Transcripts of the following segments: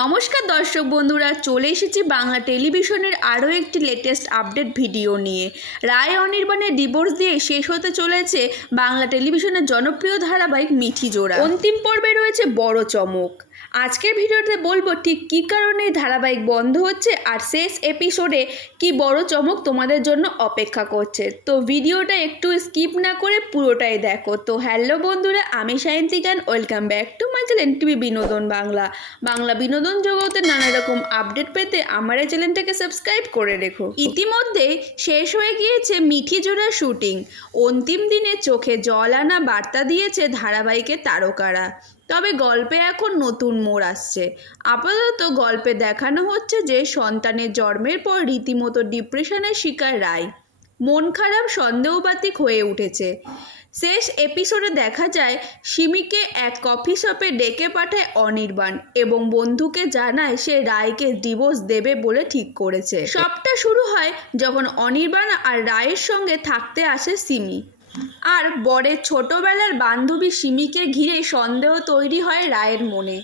নমস্কার দর্শক বন্ধুরা, চলে এসেছি বাংলা টেলিভিশনের আরও একটি লেটেস্ট আপডেট ভিডিও নিয়ে। রায় অনির্বাণের ডিভোর্স দিয়ে শেষ হতে চলেছে বাংলা টেলিভিশনের জনপ্রিয় ধারাবাহিক মিঠি জোড়া। অন্তিম পর্বে রয়েছে বড় চমক। আজকের ভিডিওতে বলবো ঠিক কী কারণে এই ধারাবাহিক বন্ধ হচ্ছে আর শেষ এপিসোডে কি বড় চমক তোমাদের জন্য অপেক্ষা করছে। তো ভিডিওটা একটু স্কিপ না করে পুরোটাই দেখো। তো হ্যালো বন্ধুরা, আমি Sayantika, welcome back to my channel TV বিনোদন বাংলা। বাংলা বিনোদন জগতে নানা রকম আপডেট পেতে আমার এই চ্যানেলটাকে সাবস্ক্রাইব করে রেখো। ইতিমধ্যে শেষ হয়ে গিয়েছে মিঠি জোড়ার শুটিং। অন্তিম দিনে চোখে জল আনা বার্তা দিয়েছে ধারাবাহিকের তারকারা। তবে গল্পে এখন নতুন মোড় আসছে। আপাতত গল্পে দেখানো হচ্ছে যে সন্তানের জন্মের পর রীতিমতো ডিপ্রেশনের শিকার রায়। মন খারাপ, সন্দেহবাতিক হয়ে উঠেছে। শেষ এপিসোডে দেখা যায় সিমিকে এক কফি শপে ডেকে পাঠায় অনির্বাণ এবং বন্ধুকে জানায় সে রায়কে ডিভোর্স দেবে বলে ঠিক করেছে। সবটা শুরু হয় যখন অনির্বাণ আর রায়ের সঙ্গে থাকতে আসে সিমি। আর বরের ছোটবেলার বান্ধবী সিমিকে ঘিরে সন্দেহ তৈরি হয় রায়ের মনে।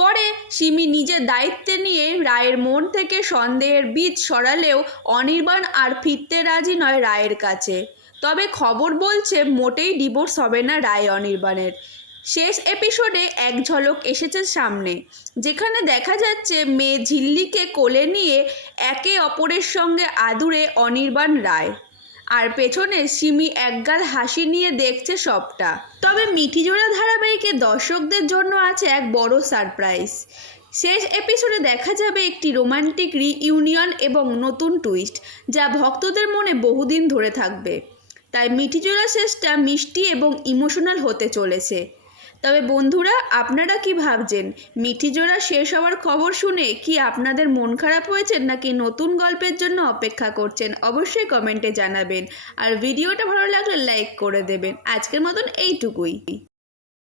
পরে সিমি নিজের দায়িত্বে নিয়ে রায়ের মন থেকে সন্দেহের বীজ সরালেও অনির্বাণ আর ফিরতে রাজি নয় রায়ের কাছে। তবে খবর বলছে মোটেই ডিভোর্স হবে না রায় অনির্বাণের। শেষ এপিসোডে এক ঝলক এসেছে সামনে, যেখানে দেখা যাচ্ছে মেয়ে ঝিল্লিকে কোলে নিয়ে একে অপরের সঙ্গে আদুরে অনির্বাণ রায়, আর পেছনে সিমি একগাল হাসি নিয়ে দেখছে সবটা। তবে মিঠি জোড়া ধারাবাহিকের দর্শকদের জন্য আছে এক বড় সারপ্রাইজ। শেষ এপিসোডে দেখা যাবে একটি রোমান্টিক রিইউনিয়ন এবং নতুন টুইস্ট, যা ভক্তদের মনে বহুদিন ধরে থাকবে। তাই মিঠি জোড়া শেষটা মিষ্টি এবং ইমোশনাল হতে চলেছে। তবে বন্ধুরা, আপনারা কি ভাবছেন? মিঠি জোড়া শেষ হওয়ার খবর শুনে কি আপনাদের মন খারাপ হয়েছে, নাকি নতুন গল্পের জন্য অপেক্ষা করছেন? অবশ্যই কমেন্টে জানাবেন। আর ভিডিওটা ভালো লাগলে লাইক করে দেবেন। আজকের মতন এইটুকুই।